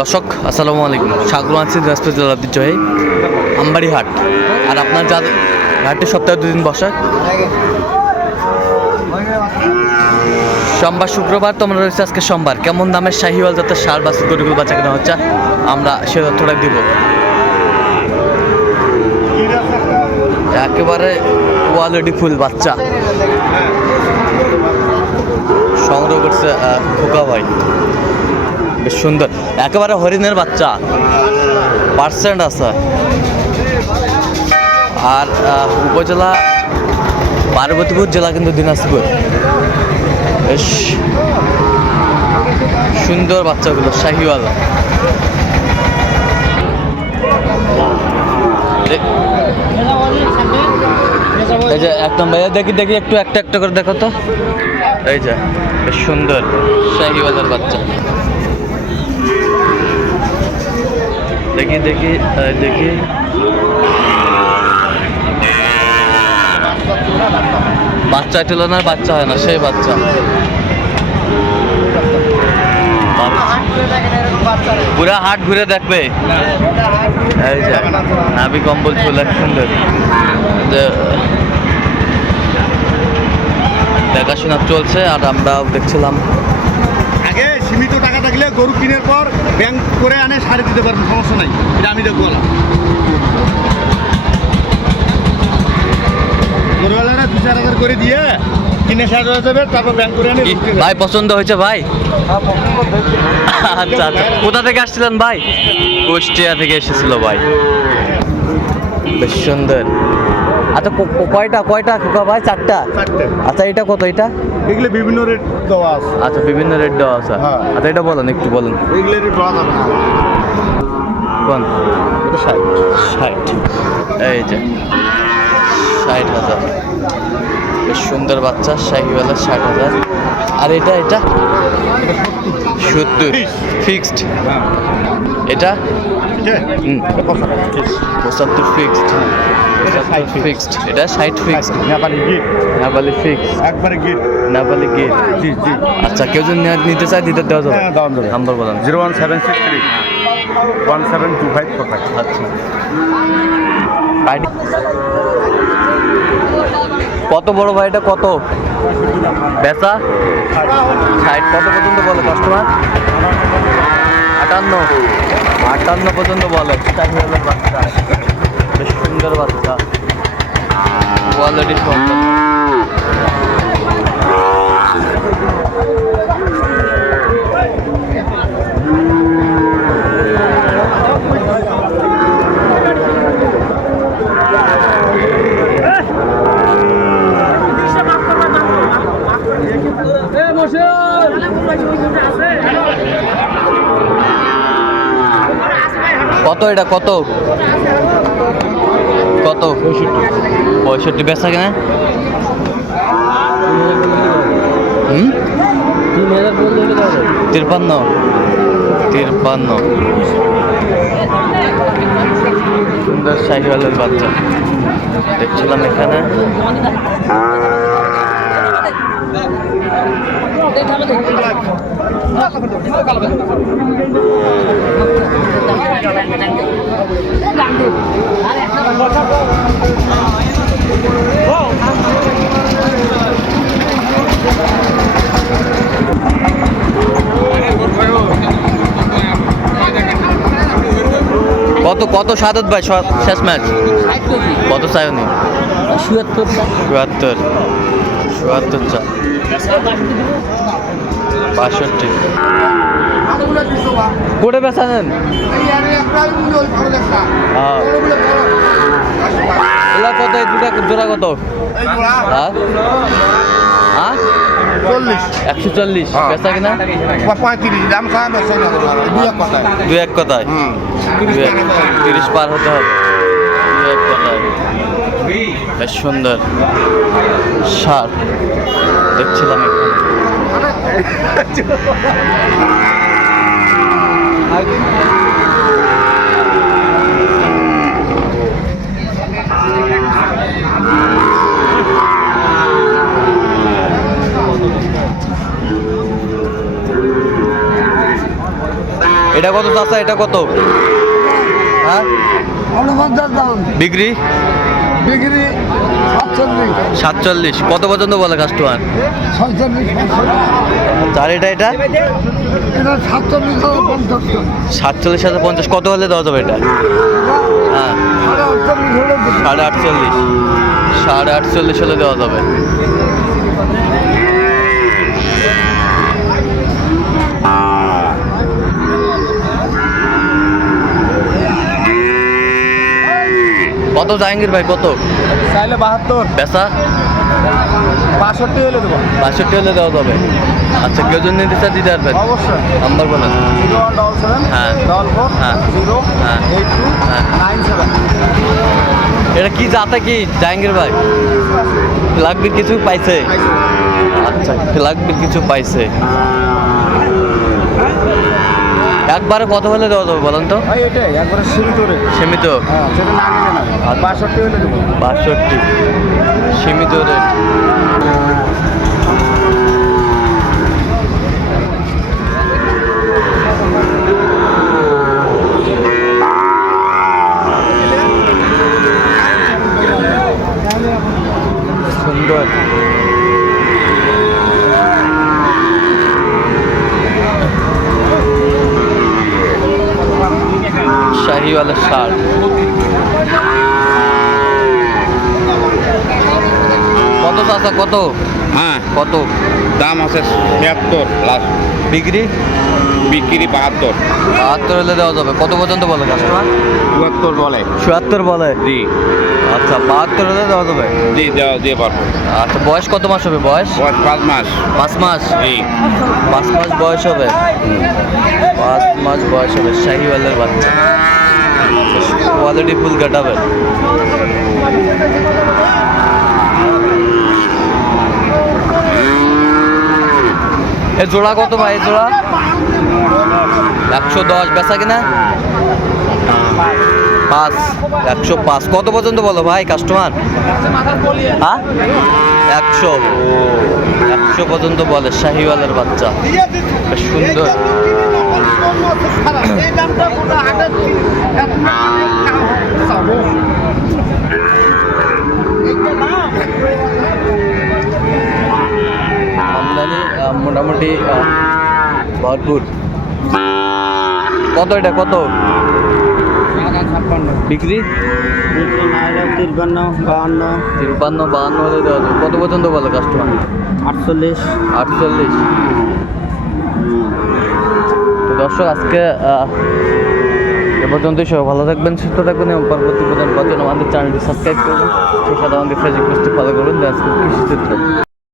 দর্শক, আসসালামু আলাইকুম। স্বাগত আছি দিনাজপুর জেলা ঐতিহ্যবাহী হাট আর আপনার যাদের হাটটি সপ্তাহে দুদিন বসে। সোমবার, শুক্রবার তোমরা রয়েছে আজকে সোমবার। কেমন দামের শাহিওয়াল জাতের সার বাসি গরুগুলো বাচ্চা কেনা হচ্ছে, আমরা সে তথ্যটা দিব। একেবারে কোয়ালিটি ফুল বাচ্চা। সংগ্রহ করছে খোকা ভাই। বেশ সুন্দর। একেবারে হরিণের বাচ্চা। পার্সেন্ট আছে। আর উপজেলা পার্বতীপুর জেলা কিন্তু দিনাজপুর। বেশ সুন্দর বাচ্চাগুলো, শাহিওয়াল। এই যে এক নম্বর, এই দেখি দেখি একটু একটা একটা করে দেখো তো। এই যে সুন্দর, শাহিওয়ালের বাচ্চা। দেখি দেখি দেখি। বাচ্চা তুলনার বাচ্চা হয় না, সেই বাচ্চা। পুরা হাট ঘুরে দেখবে। এই কম্বল চলে সুন্দর। দেখাশোনা চলছে, আর আমরাও দেখছিলাম। আগে সীমিত টাকা থাকলে গরু কিনের পর ব্যাংক করে আনে সারে দিতে পারবেন সমস্যা নাই। এটা আমি দেখব না গরুওয়ালারা দু চার হাজার করে দিয়ে কিনে শেষ হয়ে যাবে তারপর ব্যাংক করে আনে ভাই পছন্দ হয়েছে ভাই? আচ্ছা আচ্ছা। কোথা থেকে আসছিলেন ভাই? কুষ্টিয়া থেকে এসেছিল ভাই। বেশ সুন্দর। আচ্ছা কয়টা কয়টা ভাই? চারটা। আচ্ছা এটা কত এটা? এগুলো বিভিন্ন রেট দেওয়া আছে। আচ্ছা বিভিন্ন রেট দেওয়া আছে। হ্যাঁ। আচ্ছা এটা বলেন একটু বলেন। এগুলো রেট দেওয়া যাবে কোন? এটা ষাট। ষাট। এই যে ষাট হাজার। বেশ সুন্দর বাচ্চা শাহিওয়ালা ষাট হাজার। আর এটা এটা? সত্তর। ফিক্সড এটা? পঁচাত্তর ফিক্সড ফিক্সড এটা ষাট ফিক্সড নেপালি গিট নাপালি ফিক্সড একবারে গিট নাপালি গেট জি জি। আচ্ছা কেউ যদি নিতে চায় দিতে দেওয়া যাবে। হ্যাঁ, নাম্বার বলেন। Zero one seven six three. One seven two five আচ্ছা। আইডি কত বড় ভাই এটা কত? বেচা? ষাট। কত পর্যন্ত বলে কাস্টমার আটান্ন। আটান্ন পর্যন্ত বলে। বেশ সুন্দর বাচ্চা কোয়ালিটি সুন্দর কত এটা? কত? কত? পঁয়ষট্টি। বেচা কিনা? হুম? তিরপান্ন। তিরপান্ন। সুন্দর সাইকেলের বাচ্চা। দেখছিলাম এখানে। কত কত সাদত ভাই? শেষ ম্যাচ? কত চাই উনি চুয়াত্তর চুয়াত্তর চা বাষট্টি। কোটে বেচা নেন হ্যাঁ। এগুলা কত? এই দুটা জোড়া কত? হ্যাঁ। হ্যাঁ? একশো চল্লিশ। বেচা কিনা? পঁয়ত্রিশ। দাম খাওয়া বেশি না দুই এক কথায়। দু এক কথায়। তিরিশ পার হতে হবে। দু এক কথায়। বেশ সুন্দর সার দেখছিলাম এটা কত চাচা? এটা কত? হ্যাঁ? বিক্রি? বিক্রি সাতচল্লিশ। কত পর্যন্ত বলে কাস্টমার আর এটা? এটা সাতচল্লিশ হাজার পঞ্চাশ। কত হলে দেওয়া যাবে এটা? হ্যাঁ। সাড়ে আটচল্লিশ। সাড়ে আটচল্লিশ হলে দেওয়া যাবে। কত জাহাঙ্গীর ভাই কত? চাইলে বাহাত্তর। পেশা বাষট্টি হলে দেবো। বাষট্টি হলে দেওয়া যাবে। আচ্ছা কেউ যদি নিতে চান দিতে পারবেন অবশ্যই। নাম্বার বলেন। জিরো ওয়ান ডবল সেভেন হ্যাঁ। ডবল ফোর হ্যাঁ। জিরো হ্যাঁ। এইট টু হ্যাঁ। Nine seven. এটা কি জাতে কি জাহাঙ্গীর ভাই। ফ্লাগবির কিছু পাইছে? আচ্ছা ফ্লাগবির কিছু পাইছে। একবারে কত হলে দেওয়া যাবে বলেন তো? ভাই এটাই একবারে সীমিত রেট। সীমিত? হ্যাঁ সেটা না কেটে না। বাষট্টি হলে দেবো। বাষট্টি। সীমিত রেট। সুন্দর। শাহিওয়ালা শার্ট কত চাচা কত? হ্যাঁ। কত? দাম আছে ছিয়াত্তর লাস্ট বিক্রি? বিক্রি বাহাত্তর। বাহাত্তর হলে দেওয়া যাবে। কত পর্যন্ত বলে কাস্টমার চুয়াত্তর বলে। চুয়াত্তর বলে? জি। আচ্ছা বাহাত্তর হলে দেওয়া যাবে? জি দেওয়া দিয়ে পারব। আচ্ছা বয়স কত মাস হবে বয়স? বয়স পাঁচ মাস। পাঁচ মাস? জি। পাঁচ মাস বয়স হবে? পাঁচ মাস বয়স হবে শাহিওয়ালের বাচ্চা। কোয়ালিটি ফুল কাটাবে এ জোড়া কত ভাই জোড়া? একশো দশ, বেচা কিনা? পাঁচ, একশো পাঁচ। কত পর্যন্ত বলো ভাই কাস্টমার হ্যাঁ একশো। একশো পর্যন্ত বলে শাহিওয়ালের বাচ্চা। বেশ সুন্দর। আমদানি মোটামুটি ভরপুর। কত এটা? কত? বিক্রি? তিরপান্ন বাহান্ন তিপ্পান্ন বাহান্ন হলে দেওয়া কত পর্যন্ত বলে কাস্টমার আটচল্লিশ। আটচল্লিশ। তো দর্শক, আজকে এ পর্যন্তই। সব ভালো থাকবেন, সুস্থ থাকবেন এবং পরবর্তী পর্যন্ত আমাদের চ্যানেলটি সাবস্ক্রাইব করবেন। সেই সাথে আমাদের ফেসবুক পেজটি ফলো করুন আজকে কৃষি চিত্র